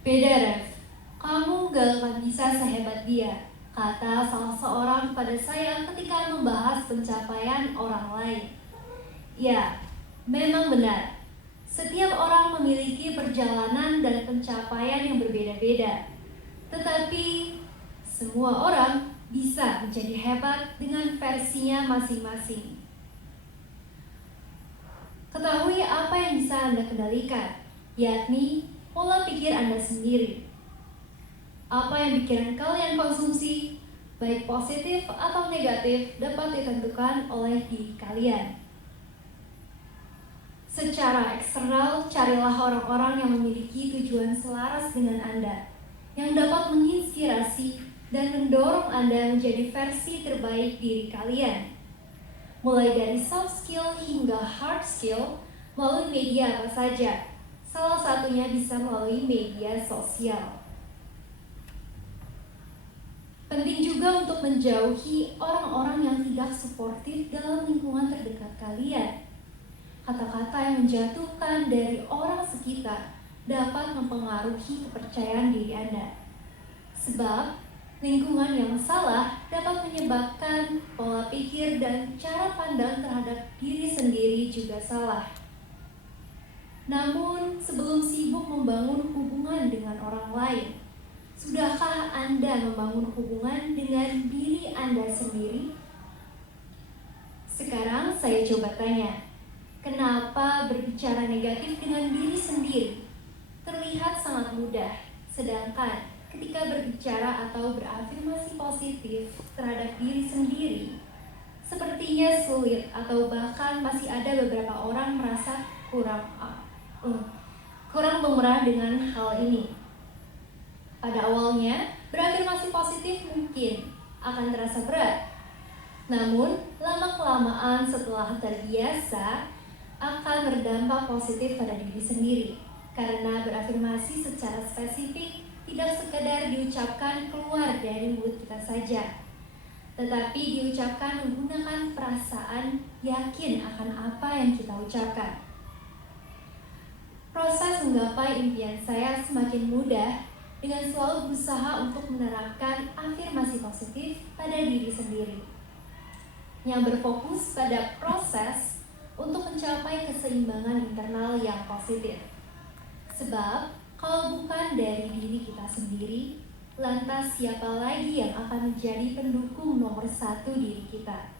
Beda, Rev. Kamu gak akan bisa sehebat dia, kata salah seorang pada saya ketika membahas pencapaian orang lain. Ya, memang benar. Setiap orang memiliki perjalanan dan pencapaian yang berbeda-beda. Tetapi, semua orang bisa menjadi hebat dengan versinya masing-masing. Ketahui apa yang bisa Anda kendalikan, yakni pola pikir Anda sendiri. Apa yang pikiran kalian konsumsi, baik positif atau negatif, dapat ditentukan oleh diri kalian. Secara eksternal, carilah orang-orang yang memiliki tujuan selaras dengan Anda, yang dapat menginspirasi dan mendorong Anda menjadi versi terbaik diri kalian. Mulai dari soft skill hingga hard skill, melalui media apa saja. Salah satunya bisa melalui media sosial. Penting juga untuk menjauhi orang-orang yang tidak suportif dalam lingkungan terdekat kalian. Kata-kata yang menjatuhkan dari orang sekitar dapat mempengaruhi kepercayaan diri Anda. Sebab lingkungan yang salah dapat menyebabkan pola pikir dan cara pandang terhadap diri sendiri juga salah. Namun, sebelum sibuk membangun hubungan dengan orang lain, sudahkah Anda membangun hubungan dengan diri Anda sendiri? Sekarang saya coba tanya, kenapa berbicara negatif dengan diri sendiri terlihat sangat mudah, sedangkan ketika berbicara atau berafirmasi positif terhadap diri sendiri, sepertinya sulit atau bahkan masih ada beberapa orang merasa kurang lumrah dengan hal ini. Pada awalnya, berafirmasi positif mungkin akan terasa berat. Namun, lama-kelamaan setelah terbiasa, akan berdampak positif pada diri sendiri. Karena berafirmasi secara spesifik tidak sekedar diucapkan keluar dari mulut kita saja, tetapi diucapkan menggunakan perasaan yakin akan apa yang kita ucapkan. Proses menggapai impian saya semakin mudah dengan selalu berusaha untuk menerapkan afirmasi positif pada diri sendiri, yang berfokus pada proses untuk mencapai keseimbangan internal yang positif. Sebab, kalau bukan dari diri kita sendiri, lantas siapa lagi yang akan menjadi pendukung nomor satu diri kita?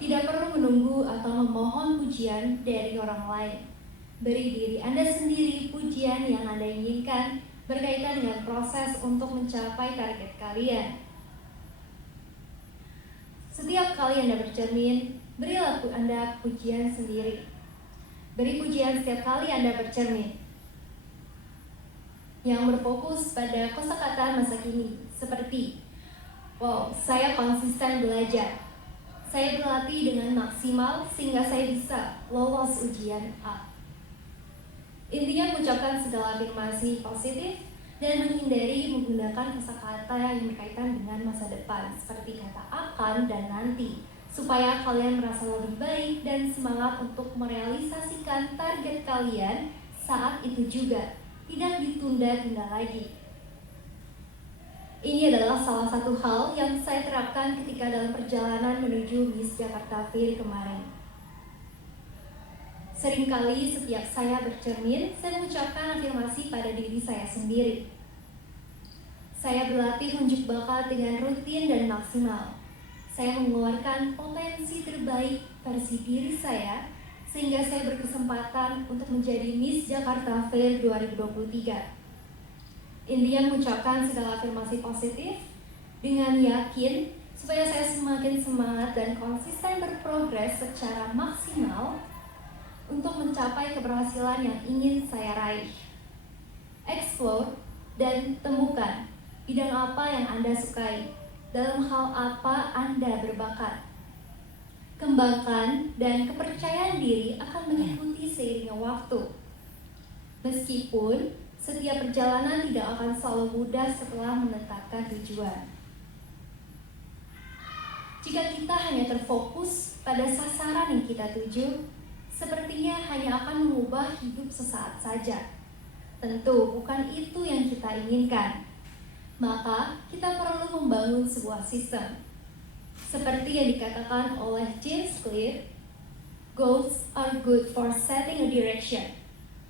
Tidak perlu menunggu atau memohon pujian dari orang lain. Beri diri Anda sendiri pujian yang Anda inginkan berkaitan dengan proses untuk mencapai target kalian. Setiap kali Anda bercermin, berilah Anda pujian sendiri. Beri pujian setiap kali Anda bercermin, yang berfokus pada kosakata masa kini, seperti wow, saya konsisten belajar, saya berlatih dengan maksimal sehingga saya bisa lolos ujian A. Intinya mengucapkan segala afirmasi positif dan menghindari menggunakan kosakata yang berkaitan dengan masa depan seperti kata akan dan nanti, supaya kalian merasa lebih baik dan semangat untuk merealisasikan target kalian saat itu juga, tidak ditunda-tunda lagi. Ini adalah salah satu hal yang saya terapkan ketika dalam perjalanan menuju Miss Jakarta Fair kemarin. Seringkali setiap saya bercermin, saya mengucapkan afirmasi pada diri saya sendiri. Saya berlatih unjuk bakat dengan rutin dan maksimal. Saya mengeluarkan potensi terbaik versi diri saya, sehingga saya berkesempatan untuk menjadi Miss Jakarta Fair 2023. Intinya mengucapkan segala afirmasi positif dengan yakin supaya saya semakin semangat dan konsisten berprogres secara maksimal untuk mencapai keberhasilan yang ingin saya raih. Explore dan temukan bidang apa yang Anda sukai, dalam hal apa Anda berbakat. Kembangkan dan kepercayaan diri akan mengikuti seiringnya waktu. Meskipun setiap perjalanan tidak akan selalu mudah setelah menetapkan tujuan. Jika kita hanya terfokus pada sasaran yang kita tuju, sepertinya hanya akan mengubah hidup sesaat saja. Tentu bukan itu yang kita inginkan. Maka kita perlu membangun sebuah sistem. Seperti yang dikatakan oleh James Clear, goals are good for setting a direction,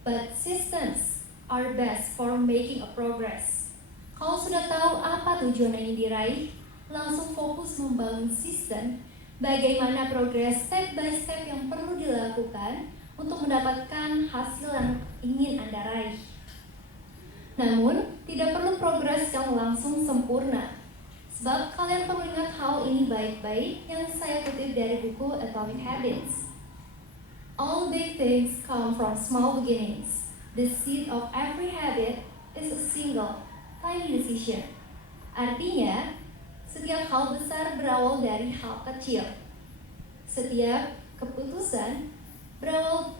but systems are best for making a progress. Kalau sudah tahu apa tujuan yang ingin diraih, langsung fokus membangun sistem bagaimana progres step by step yang perlu dilakukan untuk mendapatkan hasil yang ingin Anda raih. Namun, tidak perlu progres yang langsung sempurna. Sebab kalian perlu ingat hal ini baik-baik yang saya kutip dari buku Atomic Habits. All big things come from small beginnings. The seed of every habit is a single, tiny decision. Artinya, setiap hal besar berawal dari hal kecil. Setiap keputusan berawal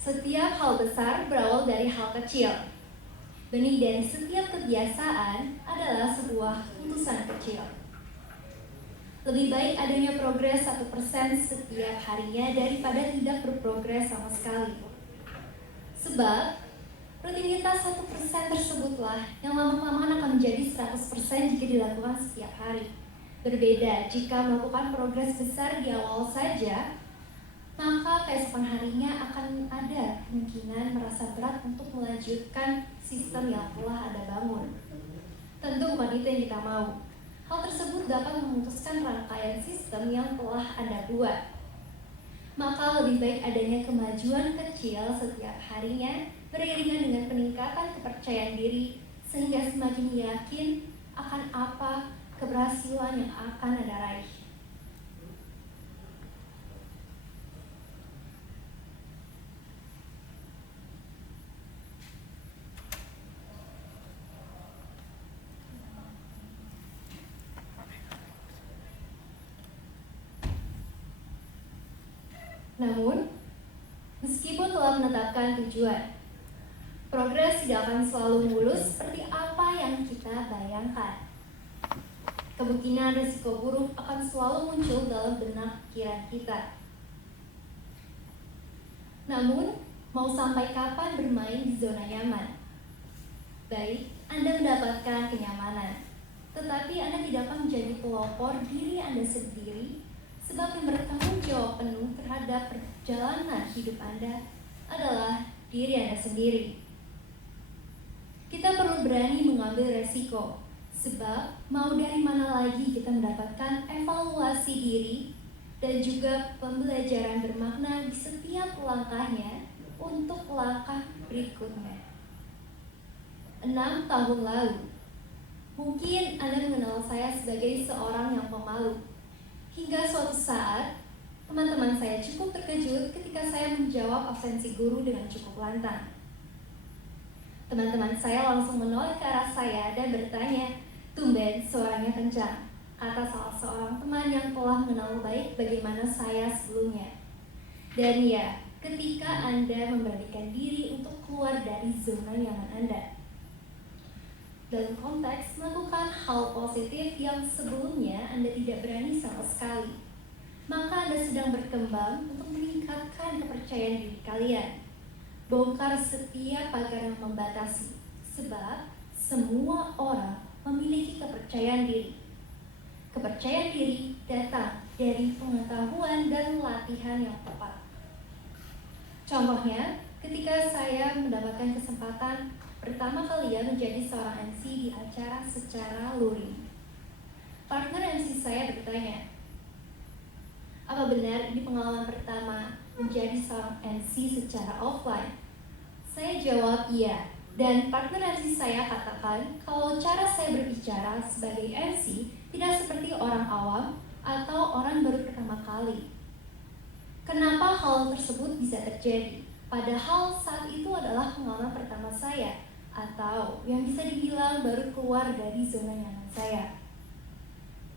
Setiap hal besar berawal dari hal kecil. Benih dari setiap kebiasaan adalah sebuah keputusan kecil. Lebih baik adanya progres 1% setiap harinya daripada tidak berprogres sama sekali. Sebab rutinitas 1% tersebutlah yang lama-kelamaan akan menjadi 100% jika dilakukan setiap hari. Berbeda jika melakukan progres besar di awal saja, maka keesokan harinya akan ada kemungkinan merasa berat untuk melanjutkan sistem yang telah Anda bangun. Tentu bukan itu yang kita mau. Hal tersebut dapat memutuskan rangkaian sistem yang telah Anda buat. Maka lebih baik adanya kemajuan kecil setiap harinya beriringan dengan peningkatan kepercayaan diri sehingga semakin yakin akan apa keberhasilan yang akan Anda raih. Namun, meskipun telah menetapkan tujuan, progres tidak akan selalu mulus seperti apa yang kita bayangkan. Kemungkinan risiko buruk akan selalu muncul dalam benak pikiran kita. Namun, mau sampai kapan bermain di zona nyaman? Baik, Anda mendapatkan kenyamanan, tetapi Anda tidak akan menjadi pelopor diri Anda sendiri. Sebab yang bertanggung jawab penuh terhadap perjalanan hidup Anda adalah diri Anda sendiri. Kita perlu berani mengambil resiko, sebab mau dari mana lagi kita mendapatkan evaluasi diri dan juga pembelajaran bermakna di setiap langkahnya untuk langkah berikutnya. 6 tahun lalu, mungkin Anda mengenal saya sebagai seorang yang pemalu. Hingga suatu saat, teman-teman saya cukup terkejut ketika saya menjawab absensi guru dengan cukup lantang. Teman-teman saya langsung menoleh ke arah saya dan bertanya, "Tumben suaranya kencang," kata salah seorang teman yang telah mengenal baik bagaimana saya sebelumnya. Dan ya, ketika Anda memberanikan diri untuk keluar dari zona nyaman Anda, dalam konteks melakukan hal positif yang sebelumnya Anda tidak berani sama sekali, maka Anda sedang berkembang untuk meningkatkan kepercayaan diri kalian. Bongkar setiap pagar yang membatasi, sebab semua orang memiliki kepercayaan diri. Kepercayaan diri datang dari pengetahuan dan latihan yang tepat. Contohnya, ketika saya mendapatkan kesempatan pertama kali menjadi seorang MC di acara secara luring. Partner MC saya bertanya, "Apa benar ini pengalaman pertama menjadi seorang MC secara offline?" Saya jawab iya, dan partner MC saya katakan kalau cara saya berbicara sebagai MC tidak seperti orang awam atau orang baru pertama kali. Kenapa hal tersebut bisa terjadi? Padahal saat itu adalah pengalaman pertama saya, atau yang bisa dibilang baru keluar dari zona nyaman saya.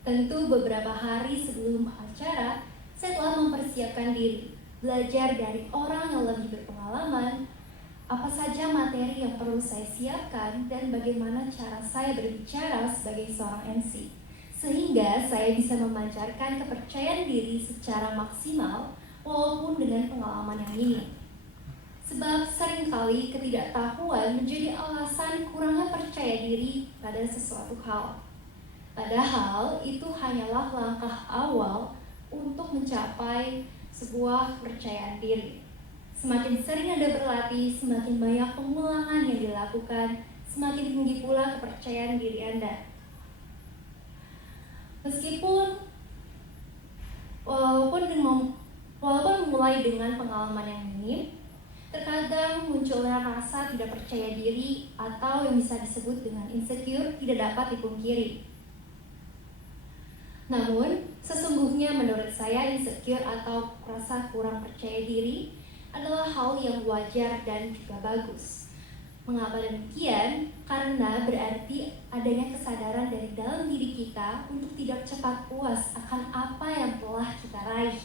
Tentu beberapa hari sebelum acara, saya telah mempersiapkan diri, belajar dari orang yang lebih berpengalaman, apa saja materi yang perlu saya siapkan, dan bagaimana cara saya berbicara sebagai seorang MC, sehingga saya bisa memancarkan kepercayaan diri secara maksimal walaupun dengan pengalaman yang minim. Sebab seringkali ketidaktahuan menjadi alasan kurangnya percaya diri pada sesuatu hal. Padahal itu hanyalah langkah awal untuk mencapai sebuah kepercayaan diri. Semakin sering Anda berlatih, semakin banyak pengulangan yang dilakukan, semakin tinggi pula kepercayaan diri Anda. Walaupun memulai dengan pengalaman yang minim, terkadang munculnya rasa tidak percaya diri atau yang bisa disebut dengan insecure tidak dapat dipungkiri. Namun, sesungguhnya menurut saya insecure atau rasa kurang percaya diri adalah hal yang wajar dan juga bagus. Mengapa demikian? Karena berarti adanya kesadaran dari dalam diri kita untuk tidak cepat puas akan apa yang telah kita raih.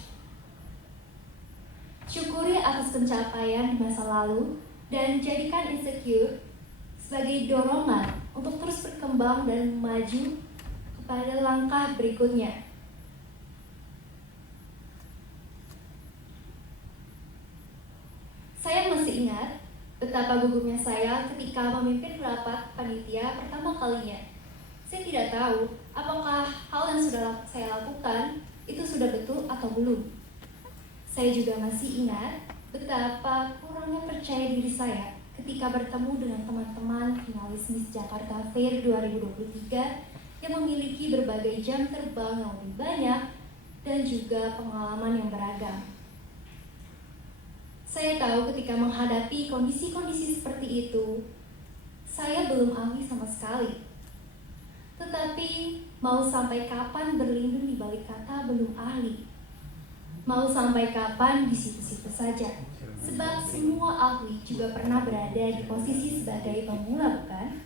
Syukuri atas pencapaian di masa lalu dan jadikan insecure sebagai dorongan untuk terus berkembang dan maju kepada langkah berikutnya. Saya masih ingat betapa gugupnya saya ketika memimpin rapat panitia pertama kalinya. Saya tidak tahu apakah hal yang sudah saya lakukan itu sudah betul atau belum. Saya juga masih ingat betapa kurangnya percaya diri saya ketika bertemu dengan teman-teman finalis Miss Jakarta Fair 2023 yang memiliki berbagai jam terbang yang lebih banyak dan juga pengalaman yang beragam. Saya tahu ketika menghadapi kondisi-kondisi seperti itu, saya belum ahli sama sekali. Tetapi mau sampai kapan berlindung di balik kata belum ahli? Mau sampai kapan di situ-situ saja? Sebab semua ahli juga pernah berada di posisi sebagai pemula, bukan?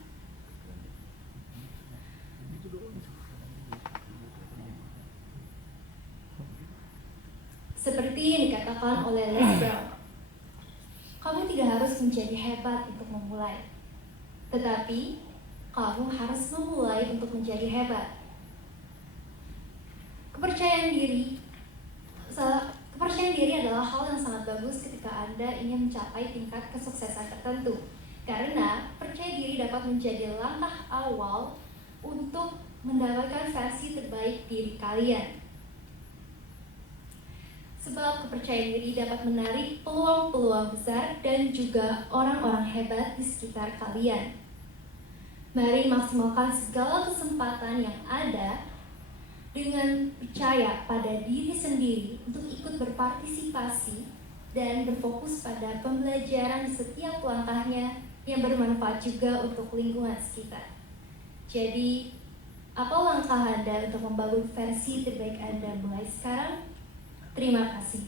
Seperti yang dikatakan oleh Les Brown, kamu tidak harus menjadi hebat untuk memulai, tetapi kamu harus memulai untuk menjadi hebat. Kepercayaan diri adalah hal yang sangat bagus ketika Anda ingin mencapai tingkat kesuksesan tertentu, karena percaya diri dapat menjadi langkah awal untuk mendapatkan versi terbaik diri kalian. Sebab kepercayaan diri dapat menarik peluang-peluang besar dan juga orang-orang hebat di sekitar kalian. Mari maksimalkan segala kesempatan yang ada dengan percaya pada diri sendiri untuk ikut berpartisipasi dan berfokus pada pembelajaran setiap langkahnya yang bermanfaat juga untuk lingkungan sekitar. Jadi, apa langkah Anda untuk membangun versi terbaik Anda mulai sekarang? Terima kasih.